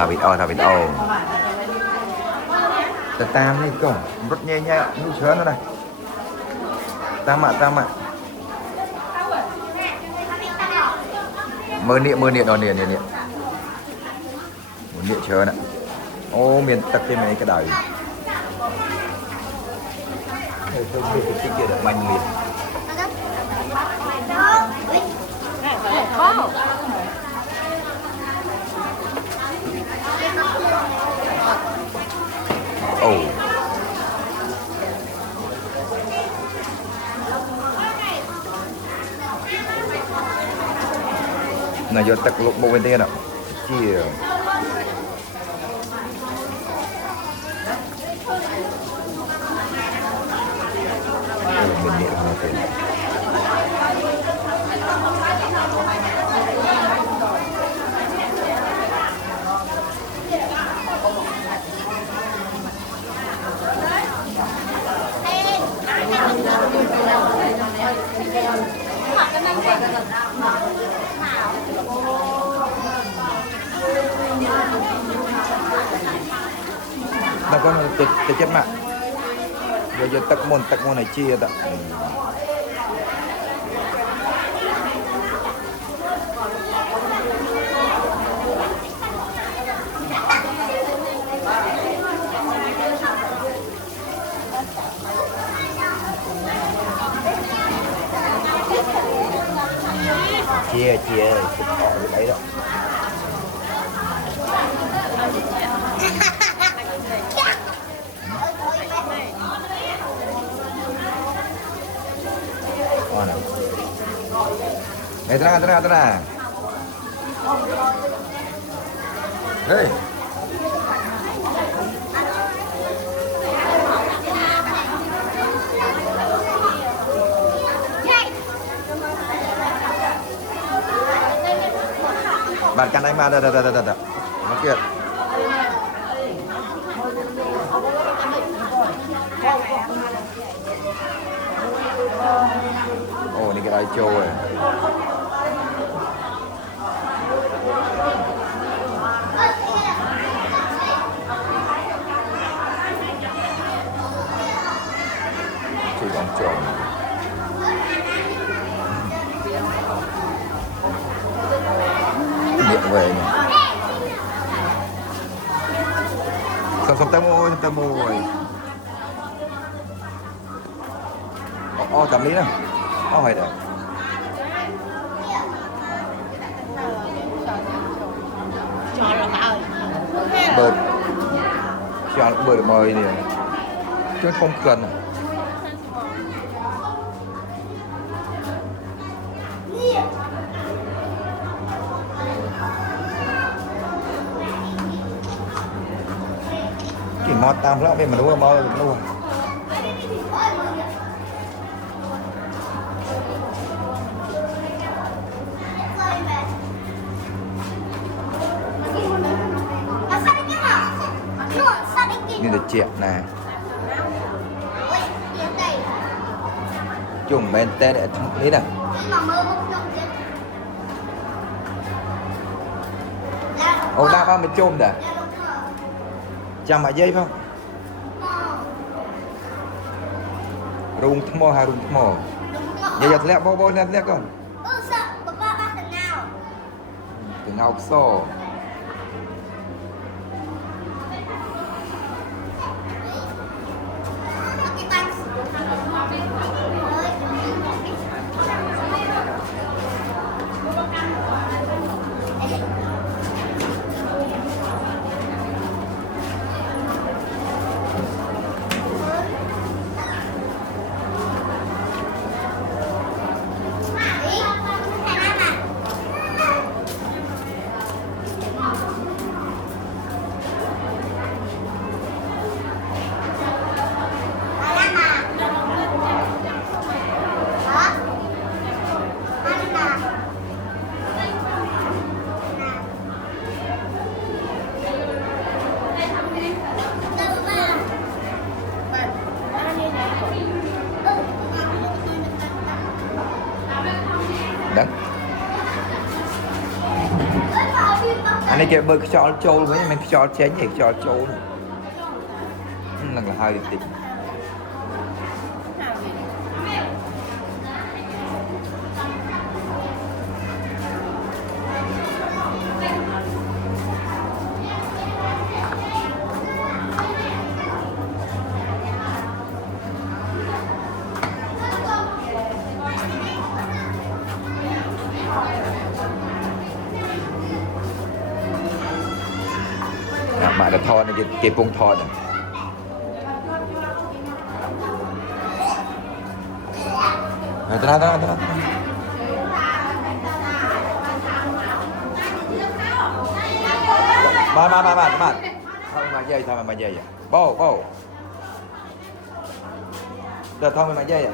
thả vịt ôแต่ตามนี่ก่อนรถแย่ๆนู่นเชิญนะตามมามือเนี่ยนอนเนี่ยมือเนี่ยเชิญนะโอ้เมียนตักเต็มในกระดาษเฮ้ยเพิ่มเป็นติ๊กเกอร์มันมีโอ้นายกตักลุกโบเป็นเทียนอ่ะเจี๋ยเป็นเนี่ยมาเป็นแล้วก็จะเจ็บมากเดี๋ยวจะตักมนไหนเจี๊ยดอ่ะเจี๊ยสุดออกเลยđó tenang. Hei. Bàn anh mà đây. Nó kia. Ồ, này cái đại châu rồi. Chỉ còn trộn. Điện về nhỉ. Xong tay môi. Tầm lý nè. Hỏi đây. Bơi cho nó bơi được mời nè chứ không cần chỉ mót tam lắm bên mà đúng không mót được luôn như là chẹt nè chủng bên tên để thế nào ô đa ba mình chôm đã chăm mà dây không rung thmo hay rung thmo giờ lẹ bo nè lẹ con từ ngọc xô anh ấy kêu bơi cho trâu với mình cho chén gì cho trâu là hai tỷ mà đã thò này cái bông thò này tenang Mat Thong mà dây bao đợt Thong mà dây à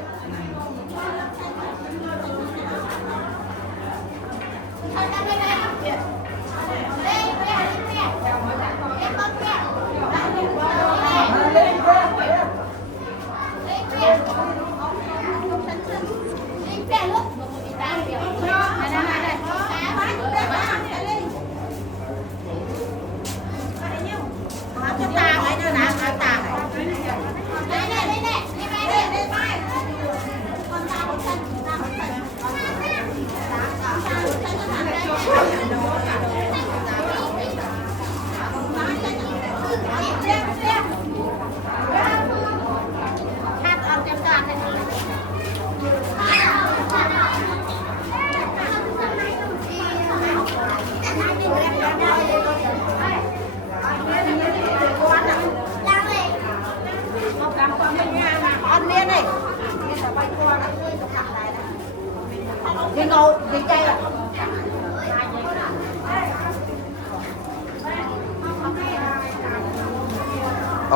đi ngồi đi chơi à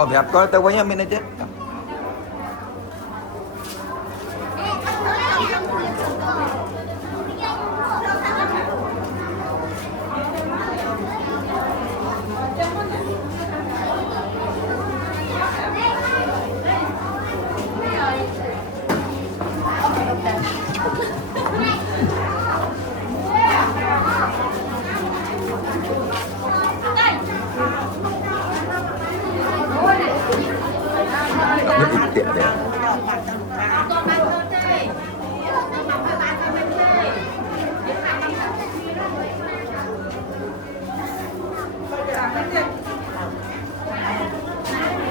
thì có tới quán mình chứ tiện đấy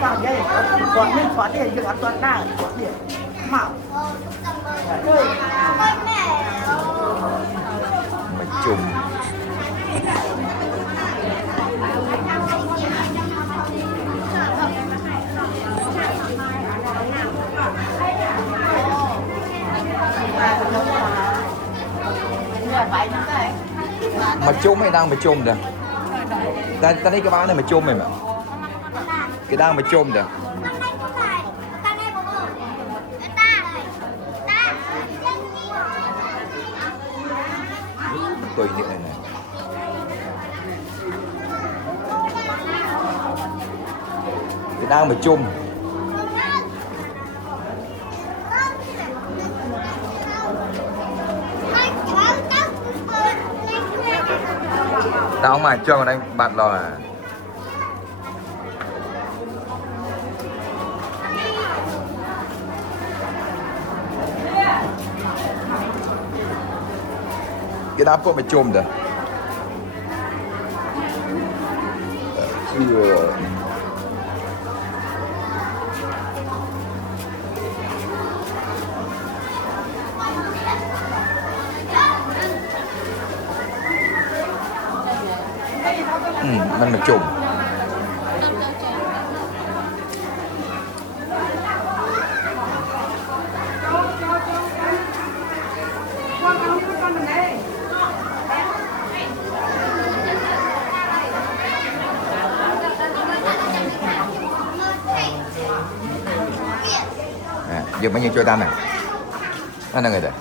còn đây còn mình có tiền được toàn đa có tiền mạo mà chùm mà chôm hay đang mà chôm được ta thấy cái bán này mà chôm mày mà cái đang mà chôm được tùy như này này cái đang mà chôm tao mà cho anh bạn lo à cái đám có mà chôm đượcมันมาจุ่มgiờ bao nhiêu cho tan này anh là người đây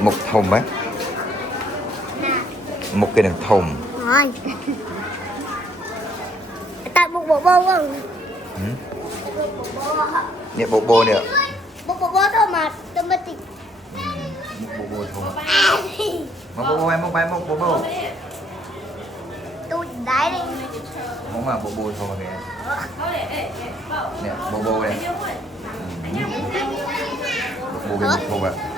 một thùng ấy một cái đường thùng tại bụng bộ bô không? Ừ. Nè bộ bô nè. Bộ thôi mà tôi mới tỉnh. Bộ bô thôi. Một bộ bô em một bài một bộ bô. Tôi đáy đi. Không mà bộ bô thôi kìa. Nè bộ bô này. Bộ bô cái một thôi ạ.